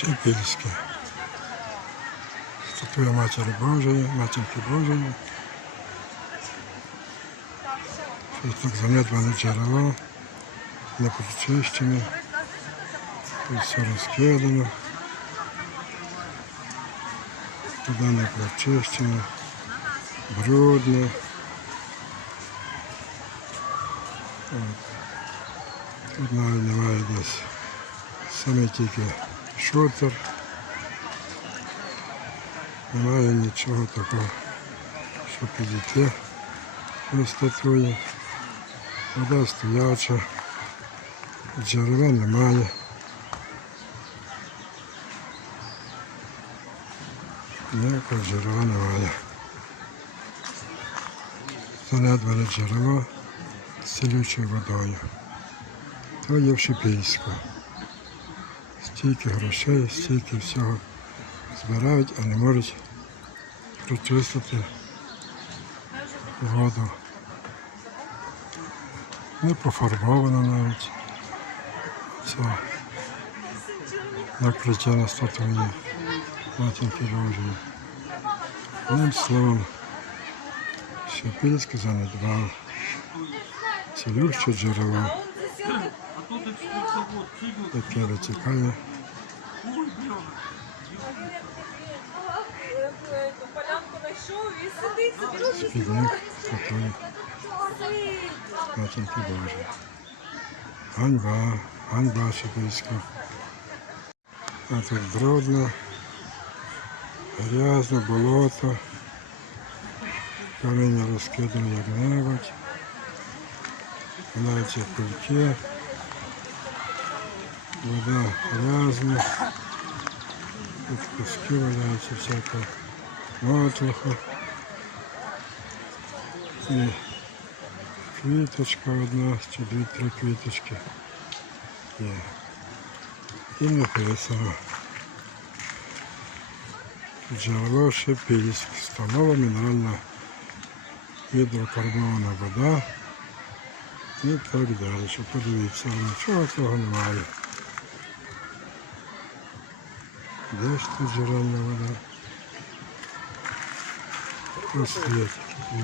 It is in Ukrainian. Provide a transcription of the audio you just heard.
Шипільське. Статуя Матері Божої, Матінки Божої. Щось так занедбане джерело, не прочищене. Тут все розкидано. Туди не прочищено, брудно. От. Тут навіть немає десь. Саме тільки шутер. Немає нічого такого, що підійти до статуї. Вода стояча, джерела немає. Ніякого джерела немає. Занедбане джерело з цілючою водою. То є в Шипільську. Стільки грошей, стільки всього збирають, а не можуть прочистити воду. Не пофарбовано навіть. Це накриття на статуї матінки Божої. Одним словом, Шепільське занедбав. Цілюще джерело, яке витікає Полянку знайшов і сидить собі. них статуї матінки Божої. Ганьба, ганьба Шепільська. А тут брудно, грязно, болото, каміння розкидано як-небудь, валяються кульки, вода грязна, тут куски валяються всяке мотлуху. І квіточка одна чи дві-три квіточки є. І написано. Джерело Шепільськ, столова мінеральна гідрокарбонована вода і так далі. Подивіться, нічого цього немає. Де ж тут джерельна вода? Ось є такі.